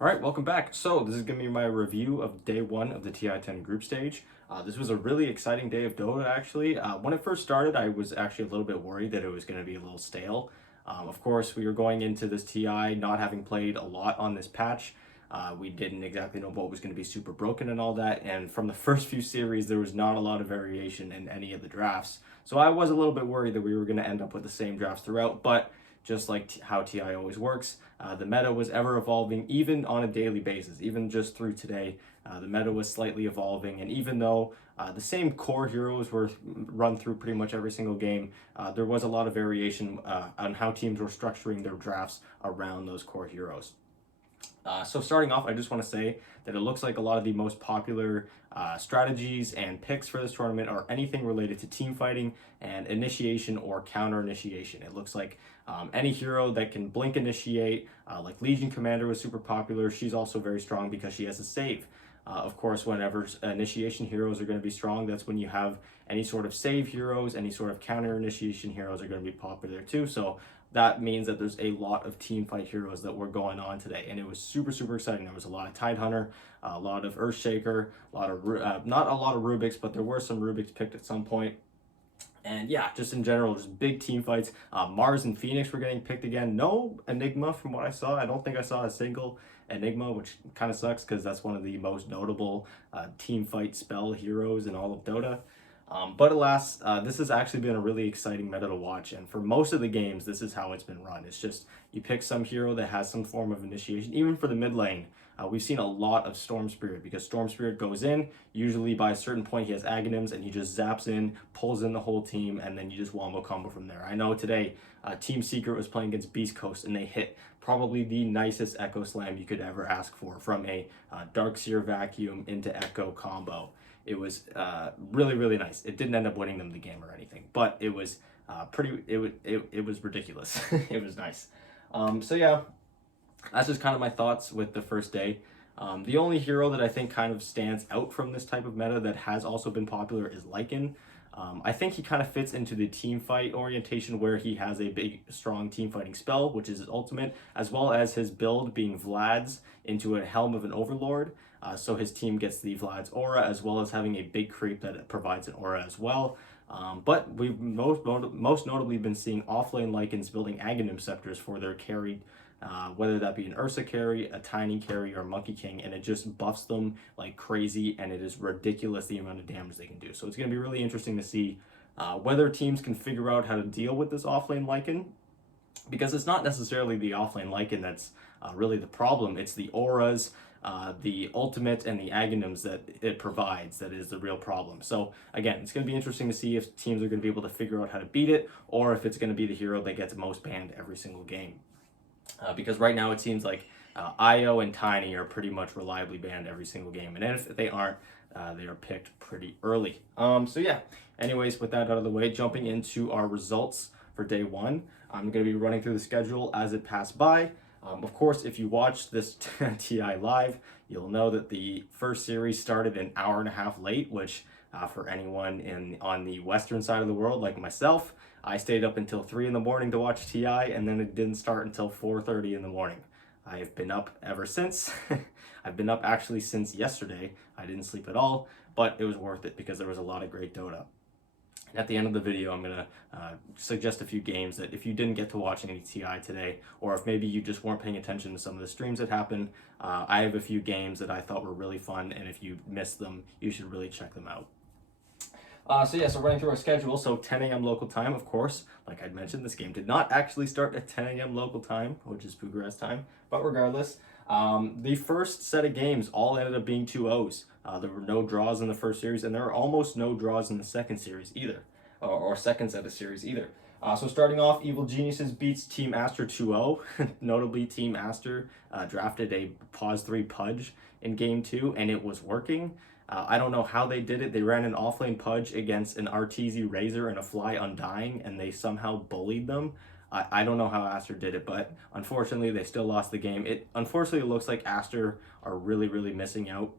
All right, welcome back. So this is going to be my review of day one of the TI10 Group Stage. This was a really exciting day of Dota, actually. When it first started, I was actually a little bit worried that it was going to be a little stale. Of course, we were going into this TI not having played a lot on this patch. We didn't exactly know what was going to be super broken and all that. And from the first few series, there was not a lot of variation in any of the drafts. So I was a little bit worried that we were going to end up with the same drafts throughout, but just like how TI always works. The meta was ever evolving, even on a daily basis, even just through today. The meta was slightly evolving, and even though the same core heroes were run through pretty much every single game, there was a lot of variation on how teams were structuring their drafts around those core heroes. So starting off, I just want to say that it looks like a lot of the most popular strategies and picks for this tournament are anything related to team fighting and initiation or counter initiation. It looks like any hero that can blink initiate, like Legion Commander was super popular. She's also very strong because she has a save. Of course, whenever initiation heroes are going to be strong, that's when you have any sort of save heroes, any sort of counter initiation heroes are going to be popular too. So that means that there's a lot of team fight heroes that were going on today, and it was super exciting. There was a lot of Tidehunter, a lot of Earthshaker, a lot of not a lot of Rubik's, but there were some Rubik's picked at some point. And yeah, just in general, just big team fights. Mars and Phoenix were getting picked again. No Enigma from what I saw. I don't think I saw a single Enigma, which kind of sucks because that's one of the most notable team fight spell heroes in all of Dota. But alas, this has actually been a really exciting meta to watch, and for most of the games, this is how it's been run. It's just you pick some hero that has some form of initiation. Even for the mid lane, we've seen a lot of Storm Spirit because Storm Spirit goes in, usually by a certain point he has Aghanims, and he just zaps in, pulls in the whole team, and then you just wombo combo from there. I know today, Team Secret was playing against Beast Coast, and they hit probably the nicest Echo Slam you could ever ask for from a Darkseer Vacuum into Echo combo. It was really nice. It didn't end up winning them the game or anything, but it was it was ridiculous. It was nice. So yeah, that's just kind of my thoughts with the first day. The only hero that I think kind of stands out from this type of meta that has also been popular is Lycan. I think he kind of fits into the team fight orientation where he has a big, strong team fighting spell, which is his ultimate, as well as his build being Vlad's into a Helm of an Overlord. So his team gets the Vlad's aura, as well as having a big creep that provides an aura as well. But we've most notably been seeing offlane Lycans building Aghanim Scepters for their carry, whether that be an Ursa carry, a Tiny carry, or Monkey King, and it just buffs them like crazy, and it is ridiculous the amount of damage they can do. So it's going to be really interesting to see whether teams can figure out how to deal with this offlane Lycan, because it's not necessarily the offlane Lycan that's really the problem. It's the auras, the ultimate, and the Aghanims that it provides that is the real problem. So again, it's going to be interesting to see if teams are going to be able to figure out how to beat it, or if it's going to be the hero that gets most banned every single game. Because right now it seems like Io and Tiny are pretty much reliably banned every single game, and if they aren't, they are picked pretty early. So yeah, anyways, with that out of the way, jumping into our results for day one, I'm going to be running through the schedule as it passed by. Of course, if you watch this TI live, you'll know that the first series started an hour and a half late, which for anyone on the western side of the world like myself, I stayed up until 3 in the morning to watch TI, and then it didn't start until 4:30 in the morning. I've been up ever since. I've been up actually since yesterday. I didn't sleep at all, but it was worth it because there was a lot of great Dota. At the end of the video, I'm going to suggest a few games that if you didn't get to watch any TI today, or if maybe you just weren't paying attention to some of the streams that happened, I have a few games that I thought were really fun, and if you missed them, you should really check them out. So running through our schedule, so 10 a.m. local time, of course, like I'd mentioned, this game did not actually start at 10 a.m. local time, which is Bucharest time, but regardless, the first set of games all ended up being 2-0s. There were no draws in the first series, and there were almost no draws in the second series either, or second set of series either. So starting off, Evil Geniuses beats Team Aster 2-0. Notably, Team Aster drafted a Pause 3 Pudge in Game 2, and it was working. I don't know how they did it. They ran an offlane Pudge against an Arteezy Razor and a Fly Undying, and they somehow bullied them. I don't know how Aster did it, but unfortunately, they still lost the game. Unfortunately, it looks like Aster are really missing out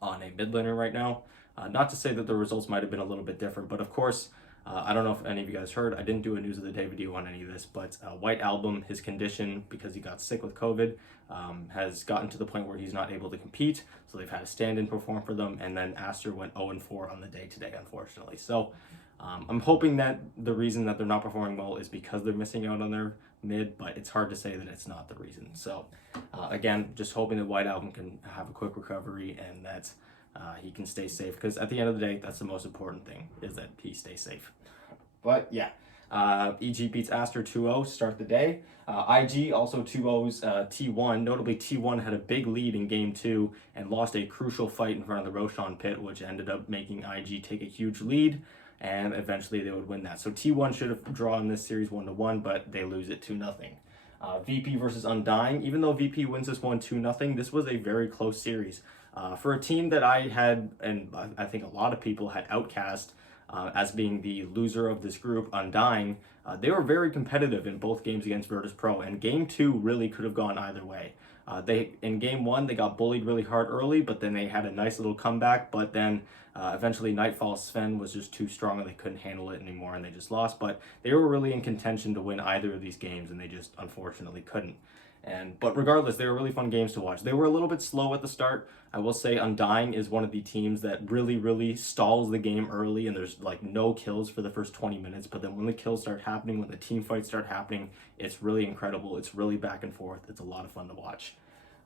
on a mid laner right now. Not to say that the results might have been a little bit different, but of course, I don't know if any of you guys heard, I didn't do a news of the day video on any of this, but White Album, his condition, because he got sick with COVID, has gotten to the point where he's not able to compete. So they've had a stand-in perform for them, and then Aster went 0-4 on the day today, unfortunately. So I'm hoping that the reason that they're not performing well is because they're missing out on their mid, but it's hard to say that it's not the reason. So again, just hoping that White Album can have a quick recovery and that he can stay safe, because at the end of the day, that's the most important thing, is that he stays safe. But yeah, EG beats Aster 2-0 start the day. IG also 2-0's T1. Notably, T1 had a big lead in game 2 and lost a crucial fight in front of the Roshan pit, which ended up making IG take a huge lead, and eventually they would win that. So T1 should have drawn this series 1-1, but they lose it 2-0. VP versus Undying. Even though VP wins this one 2-0, this was a very close series. For a team that I had, and I think a lot of people had outcast as being the loser of this group, Undying, they were very competitive in both games against Virtus Pro, and game 2 really could have gone either way. In game 1, they got bullied really hard early, but then they had a nice little comeback, but then eventually Nightfall Sven was just too strong and they couldn't handle it anymore and they just lost. But they were really in contention to win either of these games, and they just unfortunately couldn't. But regardless, they were really fun games to watch. They were a little bit slow at the start. I will say Undying is one of the teams that really stalls the game early, and there's like no kills for the first 20 minutes. But then when the kills start happening, when the team fights start happening, it's really incredible. It's really back and forth. It's a lot of fun to watch.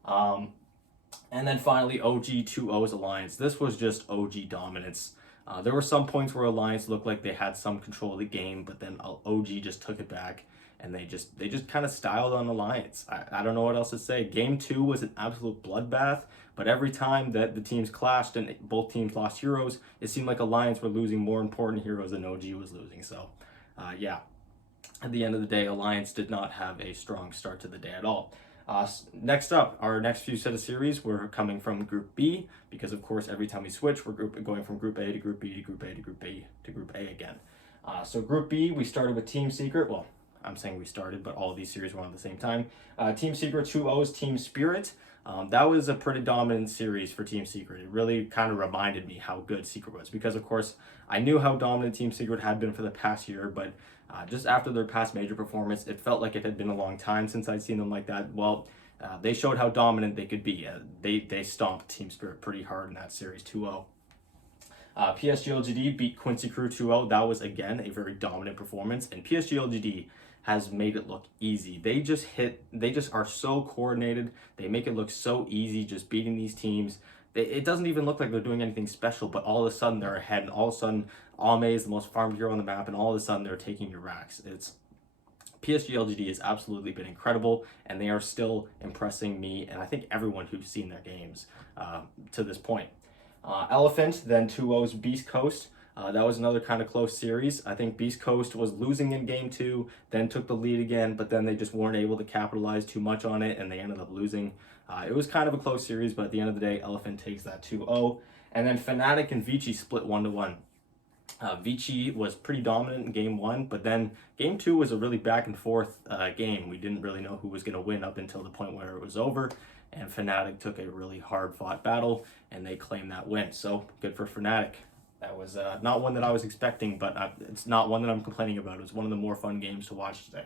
And then finally, OG 2-0's Alliance. This was just OG dominance. There were some points where Alliance looked like they had some control of the game, but then OG just took it back. And they just kind of styled on Alliance. I don't know what else to say. Game 2 was an absolute bloodbath, but every time that the teams clashed and both teams lost heroes, it seemed like Alliance were losing more important heroes than OG was losing. So, yeah, at the end of the day, Alliance did not have a strong start to the day at all. Next up, our next few set of series were coming from Group B, because of course every time we switch, we're going from Group A to Group B to Group A to Group B to Group A again. So Group B, we started with Team Secret. Well, I'm saying we started, but all of these series were on at the same time. Team Secret 2-0's Team Spirit. That was a pretty dominant series for Team Secret. It really kind of reminded me how good Secret was, because of course I knew how dominant Team Secret had been for the past year, but just after their past major performance, it felt like it had been a long time since I'd seen them like that. Well, they showed how dominant they could be. They stomped Team Spirit pretty hard in that series, 2-0. PSG LGD beat Quincy Crew 2-0. That was, again, a very dominant performance, and PSG LGD has made it look easy. They just are so coordinated. They make it look so easy just beating these teams. It doesn't even look like they're doing anything special, but all of a sudden they're ahead, and all of a sudden Ame is the most farmed hero on the map, and all of a sudden they're taking your racks. PSG LGD has absolutely been incredible, and they are still impressing me, and I think everyone who's seen their games to this point. Elephant, then 2-0's Beast Coast. That was another kind of close series. I think Beast Coast was losing in game 2, then took the lead again, but then they just weren't able to capitalize too much on it, and they ended up losing. It was kind of a close series, but at the end of the day, Elephant takes that 2-0. And then Fnatic and Vici split 1-1. Vici was pretty dominant in game 1, but then game 2 was a really back and forth game. We didn't really know who was going to win up until the point where it was over, and Fnatic took a really hard fought battle, and they claimed that win. So good for Fnatic. That was not one that I was expecting, but it's not one that I'm complaining about. It was one of the more fun games to watch today.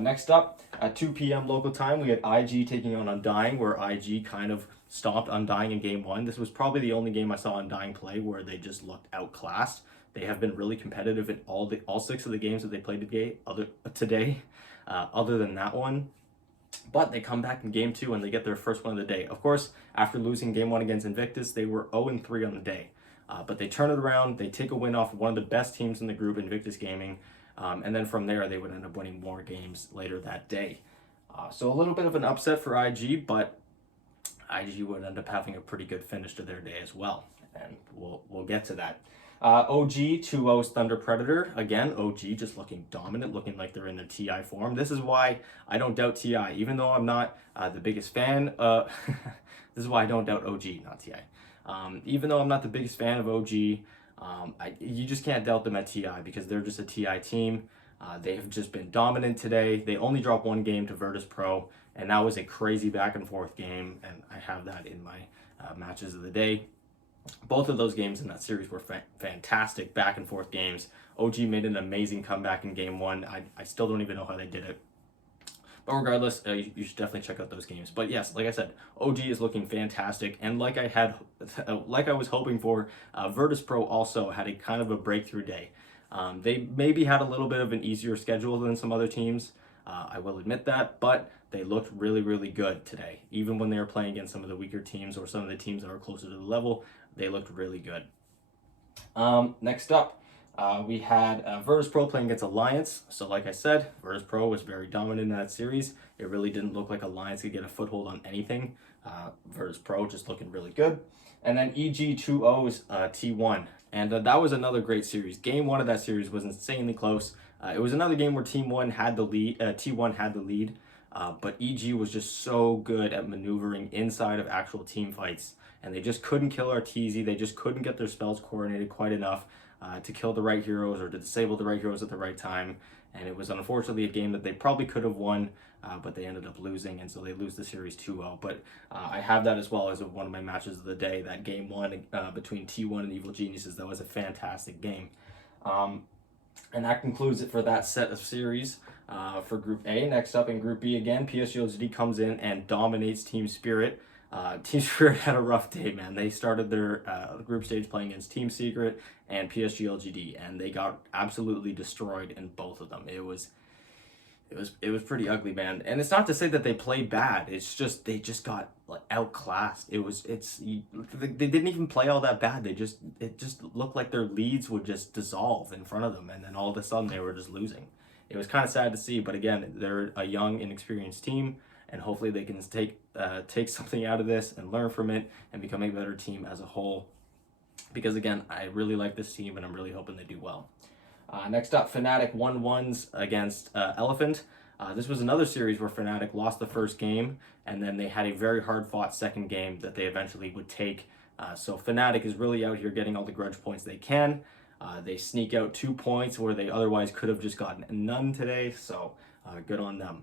Next up, at 2 p.m. local time, we had IG taking on Undying, where IG kind of stopped Undying in game 1. This was probably the only game I saw Undying play where they just looked outclassed. They have been really competitive in all 6 of the games that they played today, other than that one. But they come back in game 2 and they get their first win of the day. Of course, after losing game 1 against Invictus, they were 0-3 on the day. But they turn it around, they take a win off one of the best teams in the group, Invictus Gaming, and then from there they would end up winning more games later that day. So a little bit of an upset for IG, but IG would end up having a pretty good finish to their day as well, and we'll get to that. OG 2-0's Thunder Predator. Again, OG just looking dominant, looking like they're in their TI form. This is why I don't doubt TI, even though I'm not the biggest fan. This is why I don't doubt OG, not TI. Even though I'm not the biggest fan of OG, you just can't doubt them at TI because they're just a TI team. They have just been dominant today. They only dropped 1 game to Virtus Pro, and that was a crazy back and forth game, and I have that in my matches of the day. Both of those games in that series were fantastic back and forth games. OG made an amazing comeback in game one. I still don't even know how they did it. But regardless, you should definitely check out those games. But yes, like I said, OG is looking fantastic, and like I was hoping for, Virtus Pro also had a kind of a breakthrough day. They maybe had a little bit of an easier schedule than some other teams. I will admit that, but they looked really, really good today. Even when they were playing against some of the weaker teams or some of the teams that were closer to the level, they looked really good. Next up, we had Virtus Pro playing against Alliance. So like I said, Virtus Pro was very dominant in that series. It really didn't look like Alliance could get a foothold on anything. Virtus Pro just looking really good. And then EG 2-0's T1. And that was another great series. Game one of that series was insanely close. It was another game where T1 had the lead. But EG was just so good at maneuvering inside of actual team fights. And they just couldn't kill Arteezy. They just couldn't get their spells coordinated quite enough to kill the right heroes or to disable the right heroes at the right time. And it was unfortunately a game that they probably could have won, but they ended up losing, and so they lose the series 2-0. But I have that as well as one of my matches of the day, that game one between T1 and Evil Geniuses. That was a fantastic game. And that concludes it for that set of series for Group A. Next up in Group B again, PSG comes in and dominates Team Spirit. Team Spirit had a rough day, man. They started their group stage playing against Team Secret and PSG LGD, and they got absolutely destroyed in both of them. It was pretty ugly, man. And it's not to say that they played bad. It's just they just got like outclassed. They didn't even play all that bad. It just looked like their leads would just dissolve in front of them, and then all of a sudden they were just losing. It was kind of sad to see, but again, they're a young, inexperienced team, and hopefully they can take something out of this and learn from it and become a better team as a whole. Because again, I really like this team, and I'm really hoping they do well. Next up, Fnatic won ones against Elephant. This was another series where Fnatic lost the first game, and then they had a very hard-fought second game that they eventually would take. So Fnatic is really out here getting all the grudge points they can. They sneak out 2 points where they otherwise could have just gotten none today, so good on them.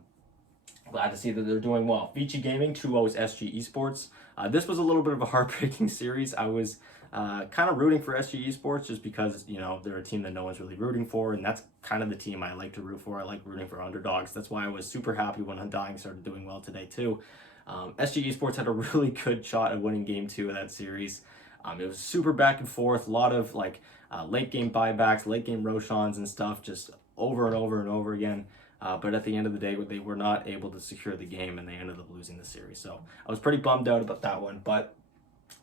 Glad to see that they're doing well. Vici Gaming 2-0's SG Esports. This was a little bit of a heartbreaking series. I was kind of rooting for SG Esports just because, you know, they're a team that no one's really rooting for, and that's kind of the team I like to root for. I like rooting for underdogs. That's why I was super happy when Undying started doing well today too. SG Esports had a really good shot at winning game 2 of that series. It was super back and forth, a lot of like late game buybacks, late game Roshans and stuff, just over and over and over again. But at the end of the day, they were not able to secure the game, and they ended up losing the series. So I was pretty bummed out about that one, but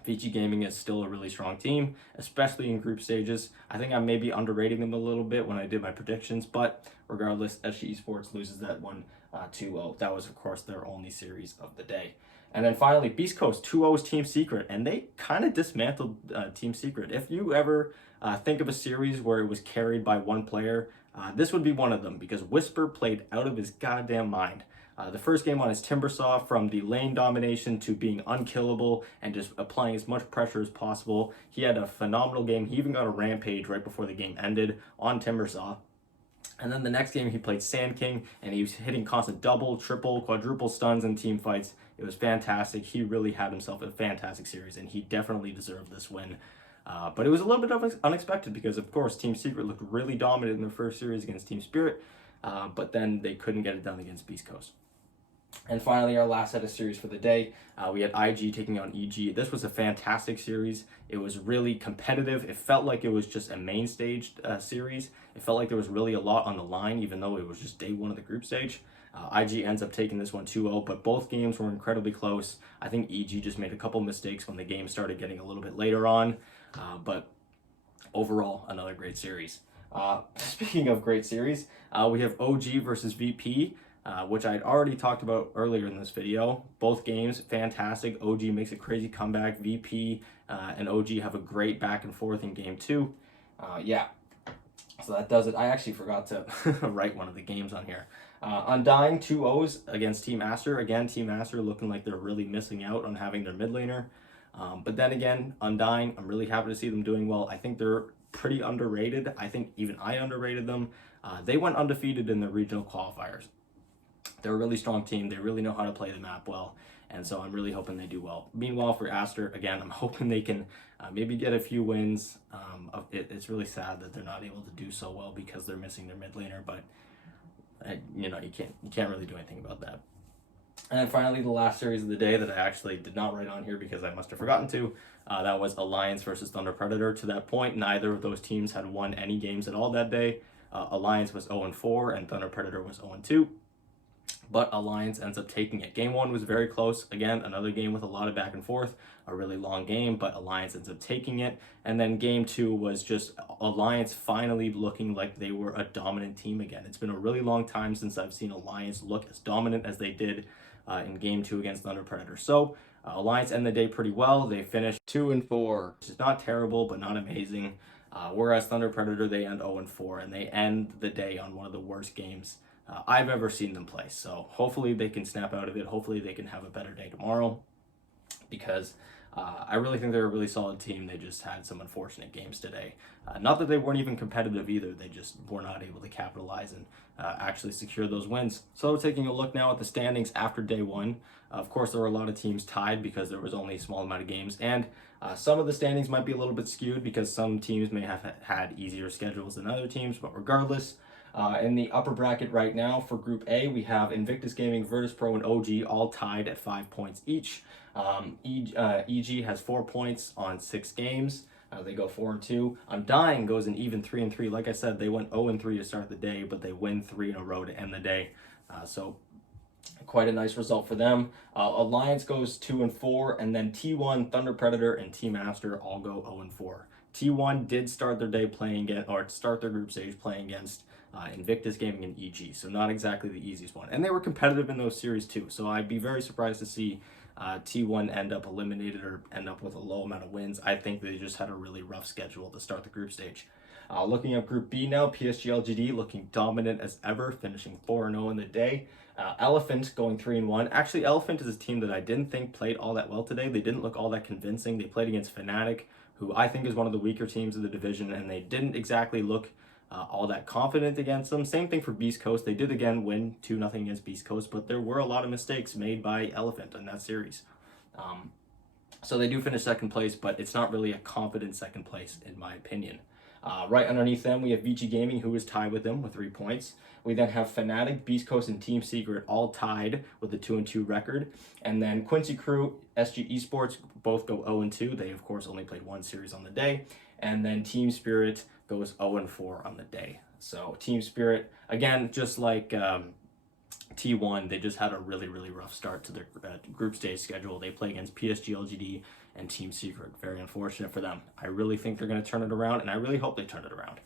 Vici Gaming is still a really strong team, especially in group stages. I think I may be underrating them a little bit when I did my predictions, but regardless, SG Esports loses that one 2-0. That was, of course, their only series of the day. And then finally, Beast Coast 2-0's Team Secret, and they kind of dismantled Team Secret. If you ever think of a series where it was carried by one player, this would be one of them, because Whisper played out of his goddamn mind. The first game on his Timbersaw, from the lane domination to being unkillable and just applying as much pressure as possible. He had a phenomenal game. He even got a rampage right before the game ended on Timbersaw. And then the next game he played Sand King, and he was hitting constant double, triple, quadruple stuns in team fights. It was fantastic. He really had himself a fantastic series, and he definitely deserved this win. But it was a little bit unexpected because, of course, Team Secret looked really dominant in their first series against Team Spirit, but then they couldn't get it done against Beast Coast. And finally, our last set of series for the day, we had IG taking on EG. This was a fantastic series. It was really competitive. It felt like it was just a main stage series. It felt like there was really a lot on the line, even though it was just day one of the group stage. IG ends up taking this one 2-0, but both games were incredibly close. I think EG just made a couple mistakes when the game started getting a little bit later on, but overall, another great series. Speaking of great series, we have OG versus VP. Which I'd already talked about earlier in this video. Both games, fantastic. OG makes a crazy comeback. VP and OG have a great back and forth in game 2. Yeah, so that does it. I actually forgot to write one of the games on here. Undying 2-0s against Team Aster. Again, Team Aster looking like they're really missing out on having their mid laner. But then again, Undying, I'm really happy to see them doing well. I think they're pretty underrated. I think even I underrated them. They went undefeated in the regional qualifiers. They're a really strong team. They really know how to play the map well. and so I'm really hoping they do well. Meanwhile, for Aster, again, I'm hoping they can maybe get a few wins. It's really sad that they're not able to do so well because they're missing their mid laner, but you can't really do anything about that. And then finally, the last series of the day that I actually did not write on here because I must have forgotten to, that was Alliance versus Thunder Predator. To that point, neither of those teams had won any games at all that day. Alliance was 0-4 and Thunder Predator was 0-2. But Alliance ends up taking it. Game 1 was very close. Again, another game with a lot of back and forth, a really long game, but Alliance ends up taking it. And then Game 2 was just Alliance finally looking like they were a dominant team again. It's been a really long time since I've seen Alliance look as dominant as they did in Game 2 against Thunder Predator. So Alliance ended the day pretty well. They finished 2-4, which is not terrible, but not amazing. Whereas Thunder Predator, they end 0-4, and they end the day on one of the worst games I've ever seen them play. So hopefully they can snap out of it. Hopefully they can have a better day tomorrow, because I really think they're a really solid team. They just had some unfortunate games today. Not that they weren't even competitive either. They just were not able to capitalize and actually secure those wins. So taking a look now at the standings after day 1, of course there were a lot of teams tied because there was only a small amount of games, and some of the standings might be a little bit skewed because some teams may have had easier schedules than other teams, but regardless, in the upper bracket right now for Group A, we have Invictus Gaming, Virtus Pro, and OG all tied at 5 points each. EG has 4 points on 6 games. They go 4-2. Undying goes an even 3-3. Like I said, they went 0-3 to start the day, but they win 3 in a row to end the day. So quite a nice result for them. Alliance goes 2-4, and then T1, Thunder Predator, and Team Aster all go 0-4. T1 did start their day playing start their group stage playing against Invictus Gaming and EG, so not exactly the easiest one. And they were competitive in those series too, so I'd be very surprised to see T1 end up eliminated or end up with a low amount of wins. I think they just had a really rough schedule to start the group stage. Looking at Group B now, PSG LGD looking dominant as ever, finishing 4-0 in the day. Elephant going 3-1. Actually, Elephant is a team that I didn't think played all that well today. They didn't look all that convincing. They played against Fnatic, who I think is one of the weaker teams of the division, and they didn't exactly look all that confident against them. Same thing for Beast Coast. They did again win 2-0 against Beast Coast, but there were a lot of mistakes made by Elephant in that series. So they do finish second place, but it's not really a confident second place in my opinion. Right underneath them, we have VG Gaming, who is tied with them with 3 points. We then have Fnatic, Beast Coast, and Team Secret all tied with a 2-2 record. And then Quincy Crew, SG Esports both go 0-2. They, of course, only played 1 series on the day. And then Team Spirit goes 0-4 on the day. So Team Spirit, again, just like T1, they just had a really, really rough start to their group stage schedule. They play against PSG LGD and Team Secret. Very unfortunate for them. I really think they're going to turn it around, and I really hope they turn it around.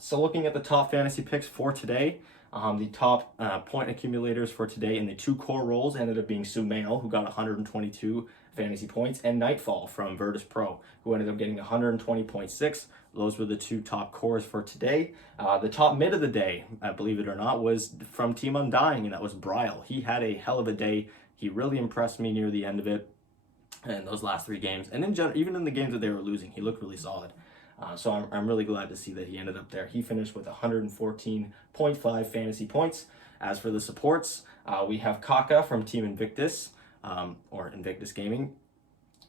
So looking at the top fantasy picks for today, the top point accumulators for today in the 2 core roles ended up being Sumail, who got 122 fantasy points, and Nightfall from Virtus Pro, who ended up getting 120.6. Those were the 2 top cores for today. The top mid of the day, believe it or not, was from Team Undying, and that was Bryle. He had a hell of a day. He really impressed me near the end of it in those last 3 games. And in general, even in the games that they were losing, he looked really solid. So I'm really glad to see that he ended up there. He finished with 114.5 fantasy points. As for the supports, we have Kaka from Team Invictus, or Invictus Gaming,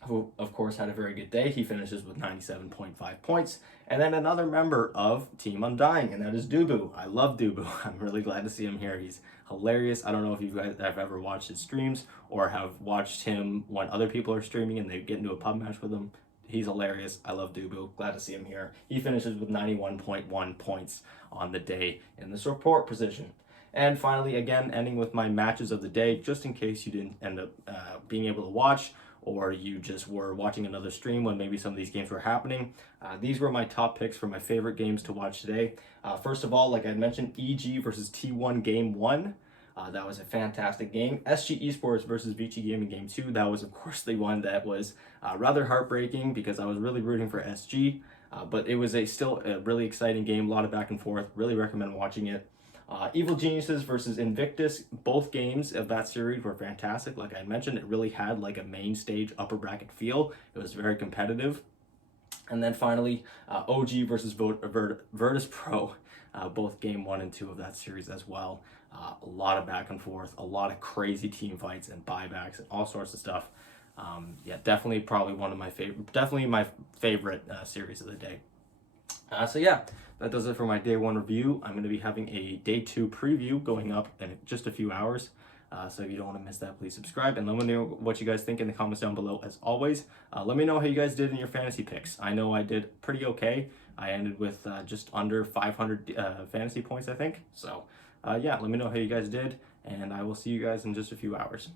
who of course had a very good day. He finishes with 97.5 points. And then another member of Team Undying, and that is Dubu. I love Dubu. I'm really glad to see him here. He's hilarious. I don't know if you guys have ever watched his streams or have watched him when other people are streaming and they get into a pub match with him. He's hilarious. I love Dubu. Glad to see him here. He finishes with 91.1 points on the day in the support position. And finally, again, ending with my matches of the day, just in case you didn't end up being able to watch, or you just were watching another stream when maybe some of these games were happening. These were my top picks for my favorite games to watch today. First of all, like I mentioned, EG versus T1 Game 1. That was a fantastic game. SG Esports versus VG Gaming Game 2. That was, of course, the one that was rather heartbreaking because I was really rooting for SG. But it was still a really exciting game, a lot of back and forth. Really recommend watching it. Evil Geniuses versus Invictus. Both games of that series were fantastic. Like I mentioned, it really had like a main stage upper bracket feel. It was very competitive. And then finally, OG versus Virtus Pro. Both game 1 and 2 of that series as well. A lot of back and forth, a lot of crazy team fights and buybacks and all sorts of stuff. Yeah, definitely probably one of my favorite, definitely my favorite series of the day. So yeah, that does it for my day one review. I'm going to be having a day two preview going up in just a few hours. So if you don't want to miss that, please subscribe and let me know what you guys think in the comments down below. As always, let me know how you guys did in your fantasy picks. I know I did pretty okay. I ended with just under 500 fantasy points, I think. So yeah, let me know how you guys did, and I will see you guys in just a few hours.